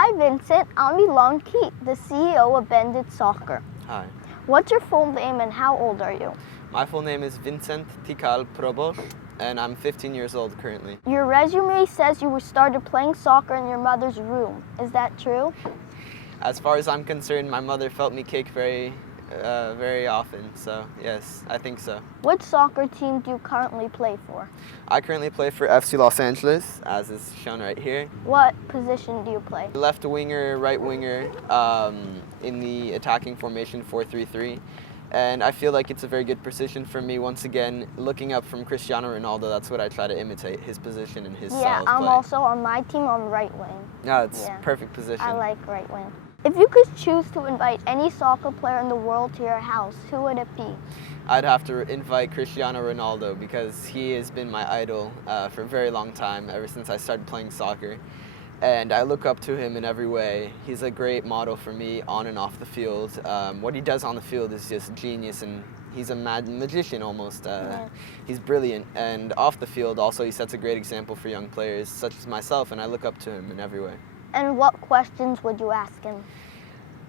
Hi Vincent, I'm Elon Keat, the CEO of Bended Soccer. Hi. What's your full name and how old are you? My full name is Vincent Probosz, and I'm 15 years old currently. Your resume says you started playing soccer in your mother's room. Is that true? As far as I'm concerned, my mother felt me kick very often, so yes, I think so. Which soccer team do you currently play for? I currently play for FC Los Angeles, as is shown right here. What position do you play? Left winger, right winger, in the attacking formation 4-3-3. And I feel like it's a very good position for me. Once again, looking up from Cristiano Ronaldo, that's what I try to imitate, his position and his style of play. Yeah, I'm also on my team on right wing. Yeah, it's perfect position. I like right wing. If you could choose to invite any soccer player in the world to your house, who would it be? I'd have to invite Cristiano Ronaldo because he has been my idol for a very long time, ever since I started playing soccer. And I look up to him in every way. He's a great model for me on and off the field. What he does on the field is just genius, and he's a magician almost. He's brilliant. And off the field also, he sets a great example for young players such as myself, and I look up to him in every way. And what questions would you ask him?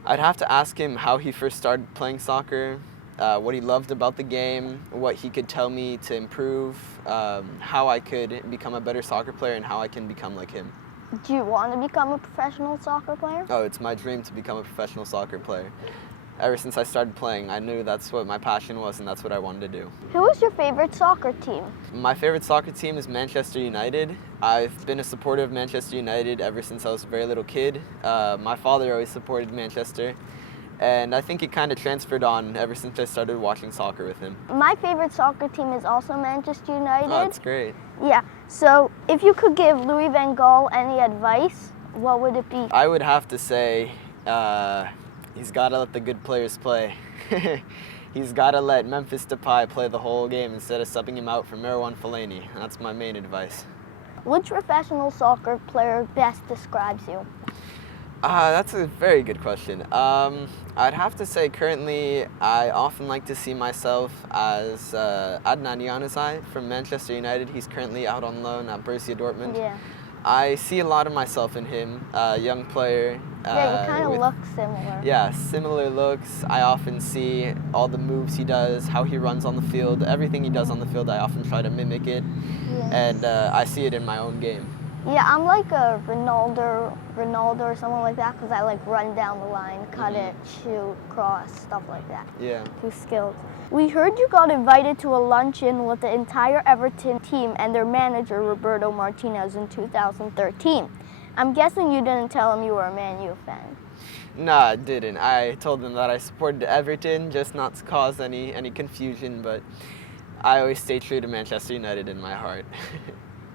I'd have to ask him how he first started playing soccer, what he loved about the game, what he could tell me to improve, how I could become a better soccer player, and how I can become like him. Do you want to become a professional soccer player? Oh, it's my dream to become a professional soccer player. Ever since I started playing, I knew that's what my passion was and that's what I wanted to do. Who is your favorite soccer team? My favorite soccer team is Manchester United. I've been a supporter of Manchester United ever since I was a very little kid. My father always supported Manchester, and I think it kind of transferred on ever since I started watching soccer with him. My favorite soccer team is also Manchester United. Oh, that's great. Yeah, so if you could give Louis van Gaal any advice, what would it be? I would have to say he's got to let the good players play. He's got to let Memphis Depay play the whole game instead of subbing him out for Marwan Fellaini. That's my main advice. Which professional soccer player best describes you? That's a very good question. I'd have to say currently I often like to see myself as Adnan Januzaj from Manchester United. He's currently out on loan at Borussia Dortmund. Yeah. I see a lot of myself in him, a young player. Yeah, you kind of look similar. Yeah, similar looks. I often see all the moves he does, how he runs on the field. Everything he does on the field, I often try to mimic it. Yeah. And I see it in my own game. Yeah, I'm like a Ronaldo or someone like that because I like run down the line, cut it, shoot, cross, stuff like that. Yeah. Too skilled. We heard you got invited to a luncheon with the entire Everton team and their manager, Roberto Martinez, in 2013. I'm guessing you didn't tell him you were a Man U fan. No, I didn't. I told them that I supported Everton, just not to cause any confusion, but I always stay true to Manchester United in my heart.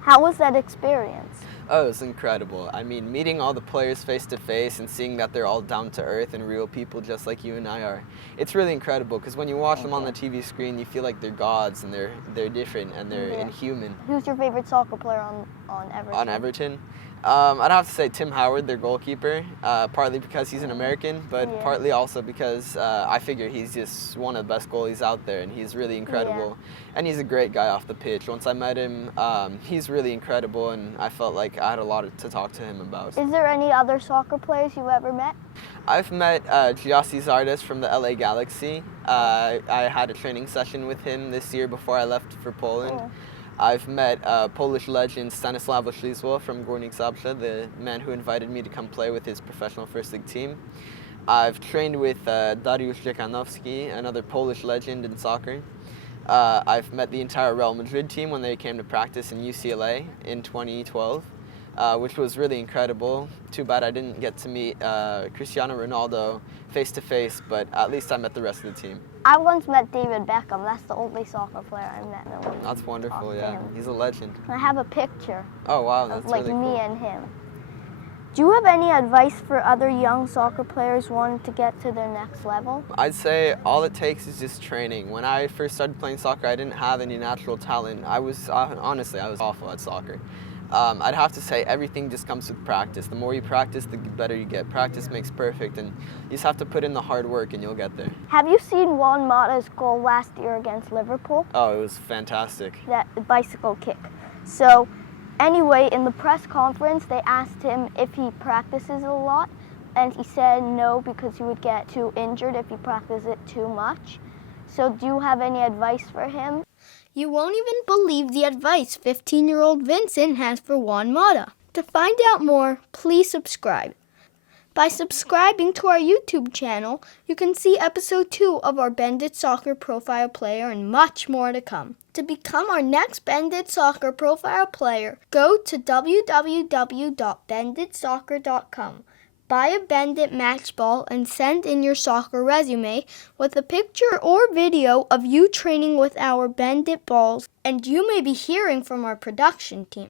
How was that experience? Oh, it was incredible. I mean, meeting all the players face to face and seeing that they're all down to earth and real people just like you and I are. It's really incredible because when you watch them on the TV screen, you feel like they're gods and they're different and they're inhuman. Who's your favorite soccer player on Everton? On Everton? I'd have to say Tim Howard, their goalkeeper, partly because he's an American, but partly also because I figure he's just one of the best goalies out there, and he's really incredible. And he's a great guy off the pitch. Once I met him, he's really incredible, and I felt like I had a lot to talk to him about. Is there any other soccer players you've ever met? I've met Gyasi Zardes from the LA Galaxy. I had a training session with him this year before I left for Poland. Oh. I've met Polish legend Stanisław Ślizło from Górnik Zabrze, the man who invited me to come play with his professional first league team. I've trained with Dariusz Dziekanowski, another Polish legend in soccer. I've met the entire Real Madrid team when they came to practice in UCLA in 2012, which was really incredible. Too bad I didn't get to meet Cristiano Ronaldo face to face, but at least I met the rest of the team. I once met David Beckham. That's the only soccer player I met. That's wonderful, yeah. He's a legend. I have a picture. Oh, wow, that's really cool. Like me and him. Do you have any advice for other young soccer players wanting to get to their next level? I'd say all it takes is just training. When I first started playing soccer, I didn't have any natural talent. Honestly, I was awful at soccer. I'd have to say everything just comes with practice. The more you practice, the better you get. Practice makes perfect, and you just have to put in the hard work and you'll get there. Have you seen Juan Mata's goal last year against Liverpool? Oh, it was fantastic. That bicycle kick. So Anyway, in the press conference, they asked him if he practices a lot, and he said no because he would get too injured if he practiced it too much. So do you have any advice for him? You won't even believe the advice 15-year-old Vincent has for Juan Mata. To find out more, please subscribe. By subscribing to our YouTube channel, you can see episode 2 of our Bandit Soccer Profile Player and much more to come. To become our next Bandit Soccer Profile Player, go to www.banditsoccer.com. Buy a Bandit match ball and send in your soccer resume with a picture or video of you training with our Bandit balls, and you may be hearing from our production team.